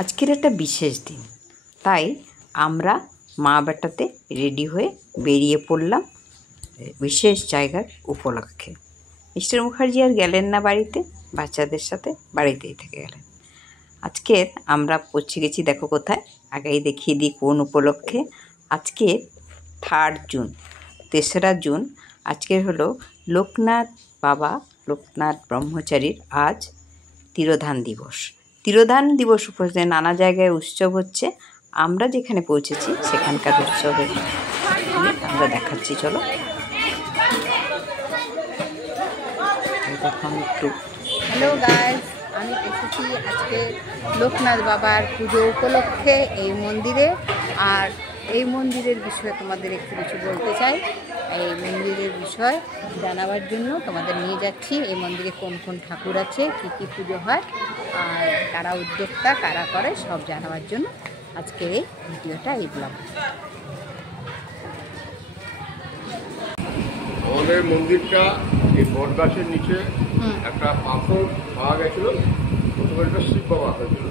আজকের একটা বিশেষ দিন, তাই আমরা মা বেটাতে রেডি হয়ে বেরিয়ে পড়লাম বিশেষ জায়গার উপলক্ষে। মিস্টার মুখার্জি আর গেলেন না বাড়িতে, বাচ্চাদের সাথে বাড়িতেই থেকে গেলেন। আজকের আমরা পৌঁছে গেছি, দেখো কোথায়, আগেই দেখিয়ে দিই কোন উপলক্ষে। আজকে 3 জুন, 3রা জুন। আজকের হলো লোকনাথ বাবা, লোকনাথ ব্রহ্মচারীর আজ তিরোধান দিবস। তিরোধান দিবস উপলক্ষে নানা জায়গায় উৎসব হচ্ছে। আমরা যেখানে পৌঁছেছি সেখানকার উৎসবের আমরা দেখাচ্ছি, চলো একটু। হ্যালো গাইস, আমি এসেছি আজকে লোকনাথ বাবার পুজো উপলক্ষে এই মন্দিরে। আর এই মন্দিরের বিষয়ে তোমাদের একটু কিছু বলতে চাই। এই মন্দিরের বিষয় জানাবার জন্য তোমাদের নিয়ে যাচ্ছি। এই মন্দিরে কোন কোন ঠাকুর আছে, কী কী পুজো হয়, আর কারা উদ্যোক্তা, কারা করে, সব জানাবার জন্য আজকের এই ভিডিওটা, এই ব্লগ। আমাদের মন্দিরটা এই বট গাছের নিচে একটা পাথর পাওয়া গেছিল। প্রথমে একটা শিব বাবা হয়েছিল,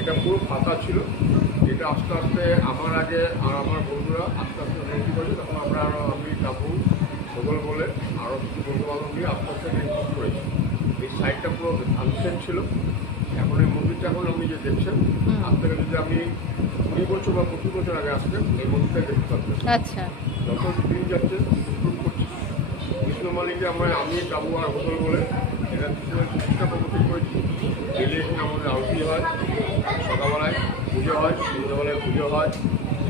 এটা পুরো ফাঁকা ছিল। এটা আস্তে আস্তে আমার আগে আর আমার বন্ধুরা আস্তে আস্তে উন্নতি করেছে। তখন আমরা আরও আমি কাপু সগল বলে আরও কিছু বন্ধু বান্ধব দিয়ে আস্তে আস্তে ইনভেস্ট করেছি। এই সাইডটা পুরো আনসেন্ট ছিল। এখন এই মন্দিরটা এখন আপনি যে দেখছেন, আজ থেকে যদি আপনি 20 বছর বা 25 বছর আগে আসতেন এই মন্দিরটা দেখতে পাচ্ছেন। আচ্ছা, যত দিন যাচ্ছে ইমপ্রুভ করছি। কৃষ্ণ মালিকে আমি কাবু আর হোটেল বলে এটা প্রতিষ্ঠা প্রতিষ্ঠিত করেছি। ডেলি এখানে আমাদের আরতি হয়, সকালবেলায় পুজো হয়, সন্ধ্যাবেলায় পুজো হয়,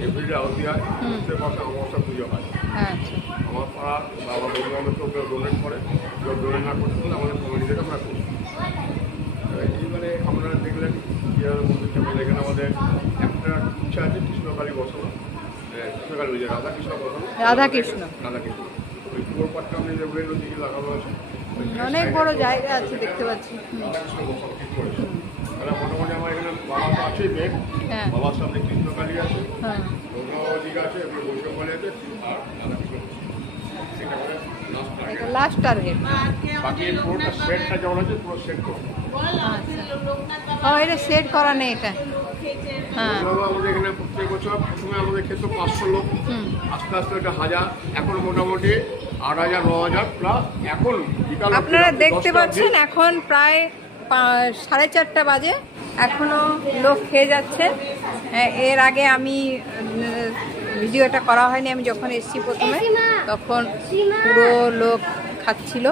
এভরিডে আরতি হয়, প্রত্যেক মাসে অমাবস্যা পুজো হয়। আমার পাড়া বা আমার বন্ধু বান্ধব কেউ ডোনেট করে, কেউ ডোনেট না করতে হলে আমাদের কমিটি থেকে আমরা করি। এইবারে আপনারা দেখলেন কীভাবে মন্দিরটা বলে, এখানে আমাদের একটা ইচ্ছা আছে কৃষ্ণকালী বসানো, কৃষ্ণকালী ওই যে রাধাকৃষ্ণ বসানো, রাধাকৃষ্ণ ওই পুরো পাটটা আপনি দেখবেন ওদিকে লাগানো আছে। অনেক বড় জায়গা আছে দেখতে পাচ্ছি। রাধাকৃষ্ণ বসানো ঠিক করেছে। তাহলে মোটামুটি আমার এখানে বাবা তো আছেই মেন, বাবার সামনে কৃষ্ণকালী আছে, দিকে আছে, বৈষ্ণবকালী আছে, আর রাধাকৃষ্ণ সেটা করে লাস্ট টার্গেট। বাকি পুরোটা সেটটা যেমন আছে পুরো সেট করবো। এটা সেট করা নেই এটা। হ্যাঁ, আমাদের এখানে প্রত্যেক বছর প্রথমে আমাদের খেত 500 লোক, আস্তে আস্তে এটা 1000, এখন মোটামুটি 8000 9000 প্লাস। এখন আপনারা দেখতে পাচ্ছেন এখন প্রায় 4:30 বাজে, এখনো লোক খেয়ে যাচ্ছে। এর আগে আমি ভিডিওটা করা হয়নি, আমি যখন এসেছি প্রথমে তখন পুরো লোক খাচ্ছিল।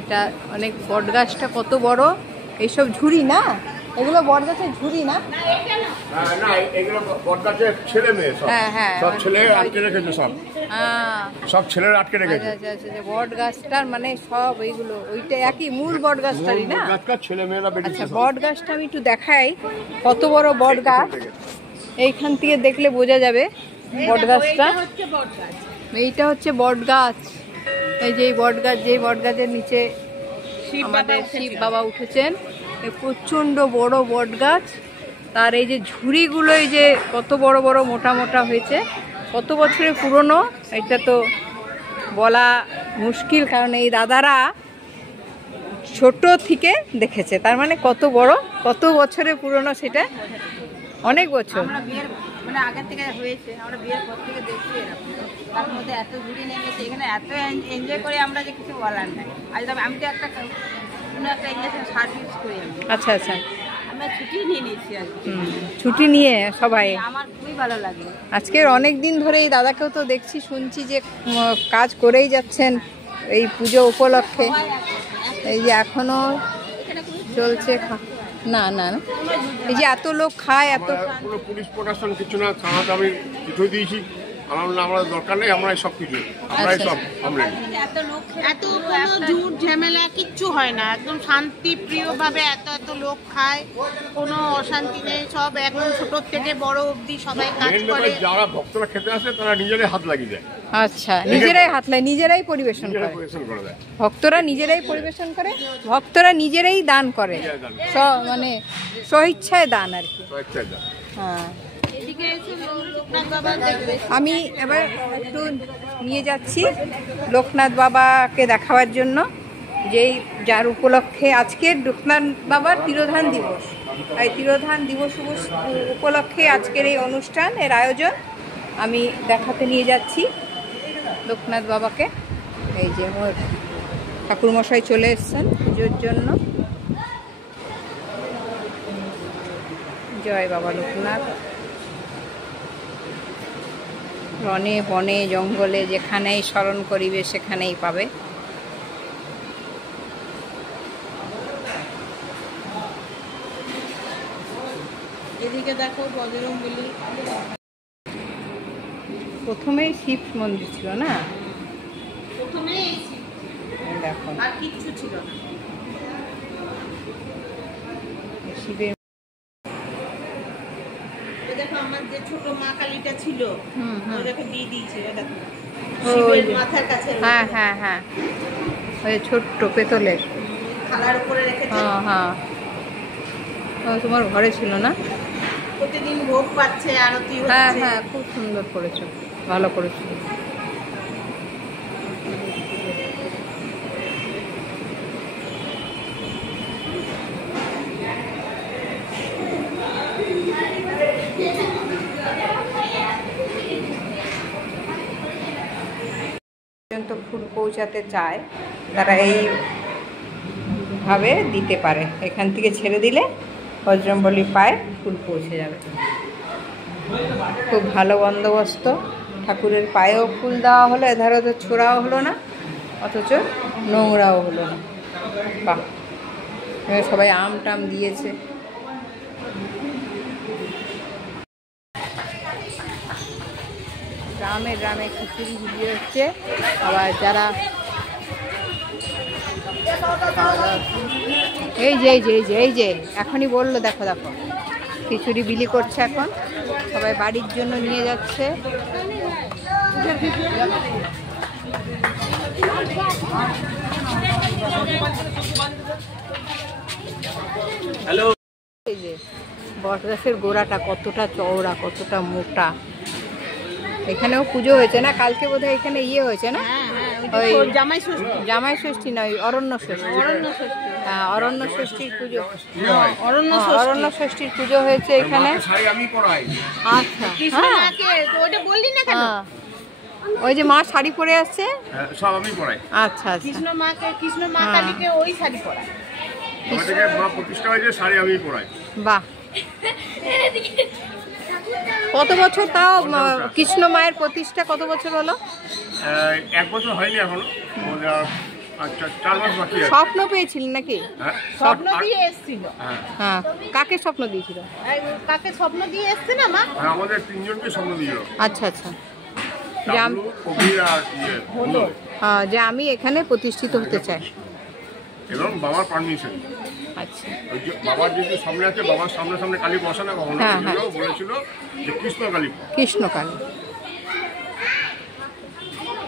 এটা অনেক, বট গাছটা কত বড়, এইসব ঝুড়ি না, এগুলো বট গাছের ঝুড়ি না, এগুলো বট গাছের ছেলে মেয়ে সব ছেলে আটকে রেখেছে, সব ছেলেরা আটকে রেখেছে। বট গাছটার মানে সব এইগুলো ওইটা একই মূল বট গাছটারই না, ছেলে মেয়েরা বেরিয়েছে। আচ্ছা, বট গাছটা আমি একটু দেখাই কত বড় বট গাছ। এইখান থেকে দেখলে বোঝা যাবে বট গাছটা। এইটা হচ্ছে বট গাছ। এই যে বট গাছ, যেই বট গাছের নিচে আমাদের শিব বাবা উঠেছেন, প্রচণ্ড বড় বট গাছ। তার এই যে ঝুড়িগুলো, এই যে কত বড় বড় মোটা মোটা হয়েছে, কত বছরের পুরনো এটা তো বলা মুশকিল, কারণ এই দাদারা ছোট থেকে দেখেছে, তার মানে কত বড়, কত বছরের পুরনো সেটা অনেক বছর। মানে আগের থেকে হয়েছে, আমরা বিয়ের পর থেকে দেখছি এরকম। তার মধ্যে এত ঝুড়ি নেমেছে, এখানে এত এনজয় করে আমরা যে কিছু বলার নাই। আজ আমি তো একটা কোনো একটা ইঞ্জেকশন সার্ভিস করি আমি। আচ্ছা আচ্ছা, আমরা ছুটি নিয়ে নিয়েছি আর ছুটি নিয়ে সবাই। আমার খুবই ভালো লাগে। আজকের অনেক দিন ধরে এই দাদাকেও তো দেখছি, শুনছি যে কাজ করেই যাচ্ছেন এই পুজো উপলক্ষে। এই যে এখনো চলছে, না না না, এই যে এত লোক খায়, এত পুরো পুলিশ প্রশাসন কিছু না, থানাতে আমি কিছু দিয়েছি, আমরা দরকার নেই, আমরা সব কিছু আমরাই সব আমরা এত কোনো ঝুট ঝামেলা কিচ্ছু হয় না, একদম শান্তি প্রিয় ভাবে এত লোক খায়, কোনো অশান্তি নেই। সব একদম ছোট থেকে বড় অবধি সবাই কাজ করে। যারা ভক্তরা খেতে আসে তারা নিজেরাই হাত লাগিয়ে দেয়। আচ্ছা, নিজেরাই হাত লাগে, নিজেরাই পরিবেশন করে, ভক্তরা নিজেরাই পরিবেশন করে, ভক্তরা নিজেরাই দান করে, মানে স্বইচ্ছায় দান আর কি। হ্যাঁ, আমি এবার একটু নিয়ে যাচ্ছি লোকনাথ বাবাকে দেখাবার জন্য, যেই যার উপলক্ষে আজকে লোকনাথ বাবার তিরোধান দিবস। এই তিরোধান দিবস উপলক্ষে আজকের এই অনুষ্ঠান এর আয়োজন আমি দেখাতে নিয়ে যাচ্ছি লোকনাথ বাবাকে। এই যে মোর ঠাকুরমশাই চলে এসছেন পুজোর জন্য। জয় বাবা লোকনাথ। বনে বনে জঙ্গলে যেখানেই স্মরণ করিবে সেখানেই পাবে। এদিকে দেখো বজরংবলী। প্রথমেই শিব মন্দির ছিল না, প্রথমে দেখো আর কিচ্ছু ছিল না। শিবের দেখো আমার যে ছোট মা কালীটা ছিল ওটাকে দিয়ে দিয়েছে, দেখো ওই শিবের মাথার কাছে। হ্যাঁ হ্যাঁ হ্যাঁ, ওই ছোট্ট পেতলের থালার উপরে রেখেছে। হ্যাঁ হ্যাঁ, ও তোমার ঘরে ছিল না? প্রতিদিন ভোগ পাচ্ছে, আরতি হ্যাঁ হচ্ছে। হ্যাঁ, খুব সুন্দর করেছো, ভালো করেছো। পর্যন্ত ফুল পৌঁছাতে চায় তারা এইভাবে দিতে পারে, এখান থেকে ছেড়ে দিলে বজরংবলী পায়ে ফুল পৌঁছে যাবে। খুব ভালো বন্দোবস্ত, ঠাকুরের পায়েও ফুল দেওয়া হলো, এধারে ওদের ছোড়াও হলো না, অথচ নোংরাও হলো না। বাহ, সবাই আম টাম দিয়েছে। গ্রামে গ্রামে খিচুড়ি ভিডিও হচ্ছে। আবার যারা এই যে এই যে এই যে এই যে এখনই বললো, দেখো দেখো খিচুড়ি বিলি করছে এখন, সবাই বাড়ির জন্য নিয়ে যাচ্ছে। হ্যালো, এই যে বটগাছের গোড়াটা কতটা চওড়া, কতটা মোটা। এখানেও পুজো হয়েছে না কালকে, বোধহয় এখানে ইয়ে হয়েছে না, ওই জামাই ষষ্ঠী। জামাই ষষ্ঠী নয়, অরণ্য ষষ্ঠী। হ্যাঁ, অরণ্য ষষ্ঠীর পুজো, অরণ্য ষষ্ঠীর পুজো হয়েছে এখানে। শাড়ি আমি পরাই। আচ্ছা, কৃষ্ণ হ্যাঁ মাকে তো ওটা বললি না কেন? হ্যাঁ, ওই যে মা শাড়ি পরে আসছে। সব আমি পরাই। আচ্ছা আচ্ছা, কৃষ্ণ মাকে, কৃষ্ণ মা কালীকে ওই শাড়ি পরায়। আমার থেকে মা প্রতিষ্ঠা হয়েছে, শাড়ি আমি পরাই। বাহ, কত বছর তাও কৃষ্ণ মায়ের প্রতিষ্ঠা কত বছর হলো? 1 বছর হয়নি এখনো, আমাদের আচ্ছা 4 মাস বাকি আছে। স্বপ্ন পেয়েছিলেন নাকি? হ্যাঁ, স্বপ্ন দিয়ে এসেছিল। হ্যাঁ, হ্যাঁ, কাকে স্বপ্ন দিয়েছিল? কাকে স্বপ্ন দিয়ে এসছে না মা? হ্যাঁ, আমাদের 3 জনকে স্বপ্ন দিল। আচ্ছা আচ্ছা, যে ডাবলু, কবির আর হলো হ্যাঁ, যে আমি এখানে প্রতিষ্ঠিত হতে চাই। এবং বাবার পারমিশন। আচ্ছা, ওই যে বাবার যেহেতু সামনে আছে, বাবার সামনে সামনে কালী বসে না কখনো, হ্যাঁ, হ্যাঁ। ওগুলো বলেছিল যে কৃষ্ণকালী। কৃষ্ণকালী,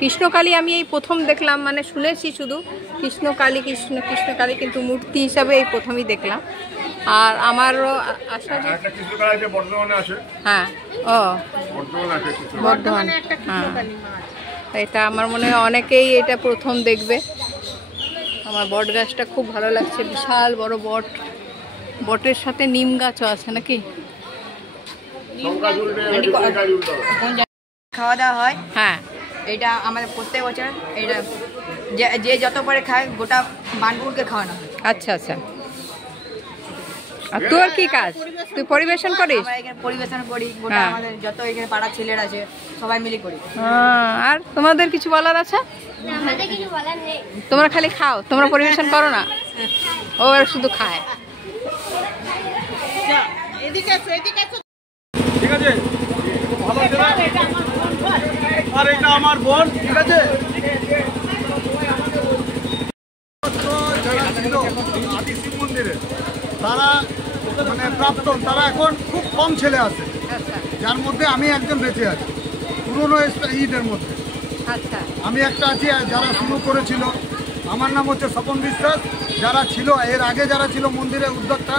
কৃষ্ণকালী আমি এই প্রথম দেখলাম, মানে শুনেছি শুধু কৃষ্ণকালী কৃষ্ণকালী, কিন্তু মূর্তি হিসাবে এই প্রথমই দেখলাম। আর আমারও আশা যে একটা কৃষ্ণকালী আছে বর্ধমানে আছে। হ্যাঁ, ও বর্ধমানে আছে কৃষ্ণকালী। বর্ধমান, একটা হ্যাঁ, কৃষ্ণকালী মা আছে। এটা আমার মনে হয় অনেকেই এটা প্রথম দেখবে। আমার বট গাছটা খুব ভালো লাগছে, বিশাল বড় বট, বটের সাথে নিম গাছও আছে নাকি? লঙ্কা ঝুলবে, লঙ্কা ঝুলতে হবে। খাওয়া দাওয়া হয়, হ্যাঁ, এটা আমাদের প্রত্যেক বছর এটা যে যত পারে খায় গোটা বানপুরকে খাওয়ানো হয়। আচ্ছা আচ্ছা। আর তোর কি কাজ, তুই পরিবেশন করিস? আমরা এখানে পরিবেশন করি, গোটা হ্যাঁ। আমাদের যত এখানে পাড়ার ছেলেরা আছে সবাই মিলে করি। আর তোমাদের কিছু বলার আছে? তোমরা খালি খাও, তোমরা পরিবেশন করো না? ও শুধু খায়। এদিকে আসো, এদিকে আসো। ঠিক আছে, খুব ভালো ছিল। আর এটা আমার বোন, ঠিক আছে। যারা ছিল আদি শিব মন্দিরে, তারা মানে প্রাক্তন, তারা এখন খুব কম ছেলে আছে, যার মধ্যে আমি একজন বেঁচে আছি পুরনো ঈদের মধ্যে। আচ্ছা, আমি একটা আছি যারা শুরু করেছিল। আমার নাম হচ্ছে স্বপন বিশ্বাস। যারা ছিল এর আগে, যারা ছিল মন্দিরের উদ্যোক্তা,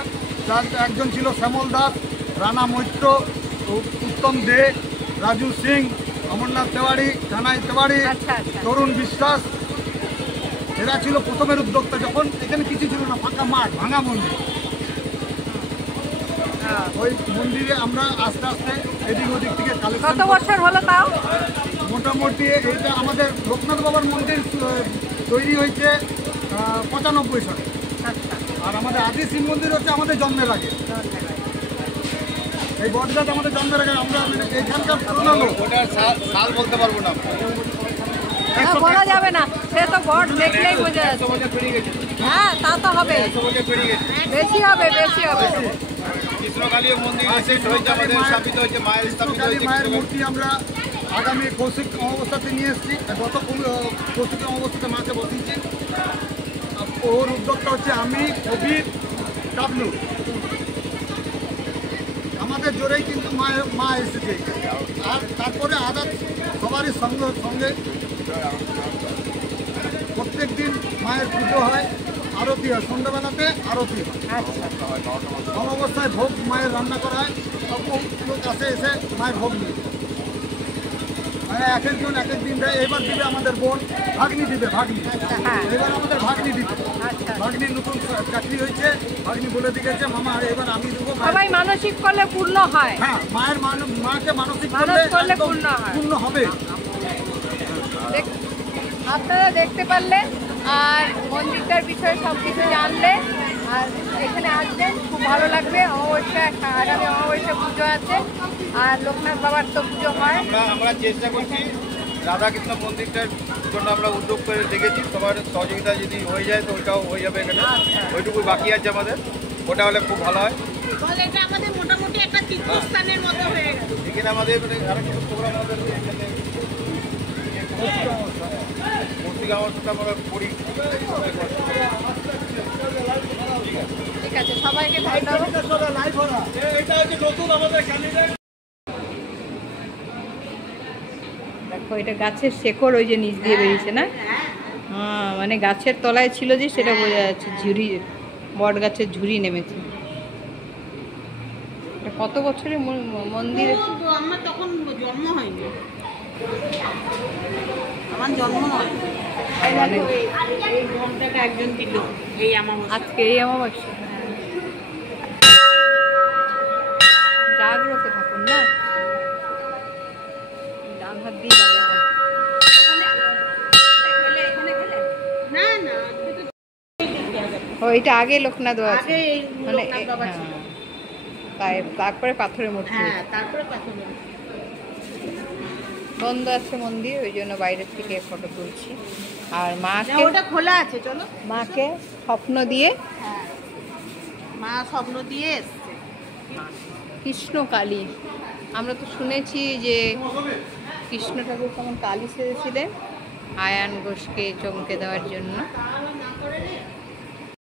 তার একজন ছিল শ্যামল দাস, রানা মৈত্র, উত্তম দে, রাজু সিং, অমরনাথ তেওয়ারি, কানাই তেওয়ারি, আচ্ছা, আচ্ছা। তরুণ বিশ্বাস। এরা ছিল প্রথমের উদ্যোক্তা, যখন এখানে কিছু ছিল না, ফাঁকা মাঠ, ভাঙা মন্দির। ওই মন্দিরে আমরা আস্তে আস্তে এদিক ওদিক থেকে কত কালেকশন। বছর হলো তাও? মোটামুটি এইটা আমাদের লোকনাথ বাবার মন্দির তৈরি হয়েছে 95 সালে। আচ্ছা, আর আমাদের আদি শিব মন্দির হচ্ছে আমাদের জন্মের আগে। এই বটগাছ আমাদের জন্মের আগে, আমরা এইখানকার পুরনো লোক। সাল বলতে পারবো না। বলা যাবে না, সে তো বট দেখলেই বোঝা যাচ্ছে। হ্যাঁ, তা তো হবে, বেশি হবে, বেশি হবে। কৃষ্ণকালী মন্দির কৃষ্ণকালী মায়ের মূর্তি আমরা আগামী কৌশিক অমাবস্যাতে নিয়ে এসেছি। গত কৌশিক অমাবস্যাতে মাকে বসিয়েছি। ওর উদ্যোগটা হচ্ছে আমি, কবির, টাবলু, আমাদের জোরেই কিন্তু মা এসেছে। আর তারপরে আদার সবারই সঙ্গে প্রত্যেক দিন মায়ের পুজো হয়, আরতি হয়, সন্ধ্যাবেলাতে আরতি হয়। অমাবস্যায় ভোগ মায়ের রান্না করা হয়, সব লোক আসে এসে মায়ের ভোগ নিয়ে। মানে এক একজন এক এক দিন দেয়। এবার দিবে আমাদের বোন, ভাগ্নি দিবে, ভাগ্নি। এবার আমাদের ভাগ্নি দিবে। ভাগ্নি নতুন চাকরি হয়েছে, ভাগ্নি বলে দিয়েছে মামা এবার আমি দেবো। সবাই মানসিক করলে পূর্ণ হয়। হ্যাঁ, মাকে মানসিক করলে একদম পূর্ণ হয়। পূর্ণ হবে। আপনারা দেখতে পারলেন, আর মন্দিরটার বিষয়ে সব কিছু জানলেন, আর এখানে আসবেন, খুব ভালো লাগবে। অমাবস্যা, আগামী অমাবস্যা পুজো আছে, আর লোকনাথ বাবার তো পুজো হয়। আমরা চেষ্টা করছি রাধাকৃষ্ণ মন্দিরটার জন্য আমরা উদ্যোগ করে দেখেছি। সবার সহযোগিতা যদি হয়ে যায় তো ওইটাও হয়ে যাবে এখানে। ওইটুকু বাকি আছে আমাদের, ওটা হলে খুব ভালো হয়। এটা আমাদের মোটামুটি একটা তীর্থস্থানের মতো হয়ে গেছে। এখানে আমাদের আরো কিছু প্রোগ্রাম আমাদের কৌশিক অমাবস্যাটা আমরা করি। ঠিক আছে, সবাইকে ধন্যবাদ। দেখো, এটা গাছের শেকড় ওই যে নিচ দিয়ে বেরিয়েছে না? হ্যাঁ, মানে গাছের তলায় ছিল যে সেটা বোঝা যাচ্ছে। ঝুড়ি, বট গাছের ঝুড়ি নেমেছে। এটা কত বছরের মন্দির? আমার তখন জন্ম হয়নি, আমার জন্ম হয় এই ঘন্টাটা একজন দিল এই অমাবস্যা। আজকে এই অমাবস্যা। জাগ্রত থাকুন না, ডান হাত দিয়ে বাজাবো। না না, ও, এটা আগে লোকনাথ বাবা আছে, আগে এই মানে লোকনাথ বাবা ছিল। তারপরে পাথরের মূর্তি। হ্যাঁ, তারপরে পাথর। বন্ধ আছে মন্দির, ওই জন্য বাইরের থেকে ফটো তুলছি। আর মাকে, ওটা খোলা আছে, চলো। মাকে স্বপ্ন দিয়ে, হ্যাঁ, মা স্বপ্ন দিয়ে এসছে। কৃষ্ণ কালী। আমরা তো শুনেছি যে কৃষ্ণ ঠাকুর কেমন কালী সেজেছিলেন আয়ান ঘোষকে চমকে দেওয়ার জন্য।